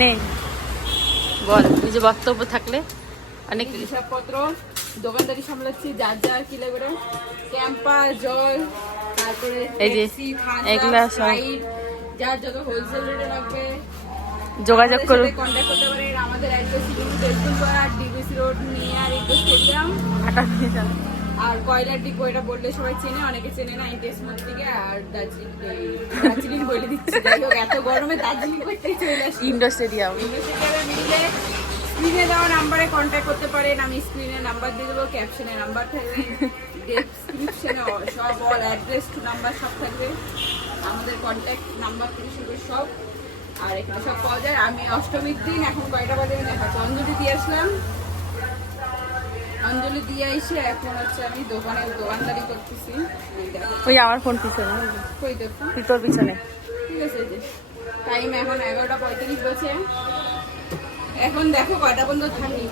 নে বল নিজে বক্তব্য থাকলে। অনেক হিসাবপত্র দোকানদারি সামলাচ্ছি, যার যার কি লাগবে, ক্যাম্পার, জল, তারপরে এই যে এগুলা সব যার যত হোলসেল রেটে লাগবে যোগাযোগ করুন। কন্ট্যাক্ট করতে পারেন। আমাদের অ্যাড্রেস তেজপুর ডিবিসি রোড নিয়ে আর ইন্ডোর স্টেডিয়াম আর কয়লার ডিপো। এটা বললে সবাই চেনে, অনেকে চেনে না। ইন্টেসমোর দিকে আর দার্জিলিং বলে দিচ্ছি। যাই হোক, এত গরমে দার্জিলিং করতেই চলে আসি। ইন্ডোর স্টেডিয়াম মিলে স্ক্রিনে দেওয়া নাম্বারে কন্ট্যাক্ট করতে পারেন। আমি স্ক্রিনে নাম্বার দিয়ে দেবো, ক্যাপশনে নাম্বার থাকবে, ডেসক্রিপশনে সব অল অ্যাড্রেস টু নাম্বার সব থাকবে। আমাদের কন্ট্যাক্ট নাম্বার থেকে শুরু সব, আর এখানে সব পাওয়া যায়। আমি অষ্টমীর দিন এখন কয়টা বাজে দেখাচ্ছি, অঞ্জলি দিয়ে আসলাম। অঞ্জলি দিয়ে এসে এখন হচ্ছে আমি দোকানদারি করতেছি। ওই আমার ফোন পিছনে, কই দেখো তোর পিছনে। ঠিক আছে, যে টাইম এখন 11:35 বাজে। এখন দেখো কয়টা পর্যন্ত থাকি।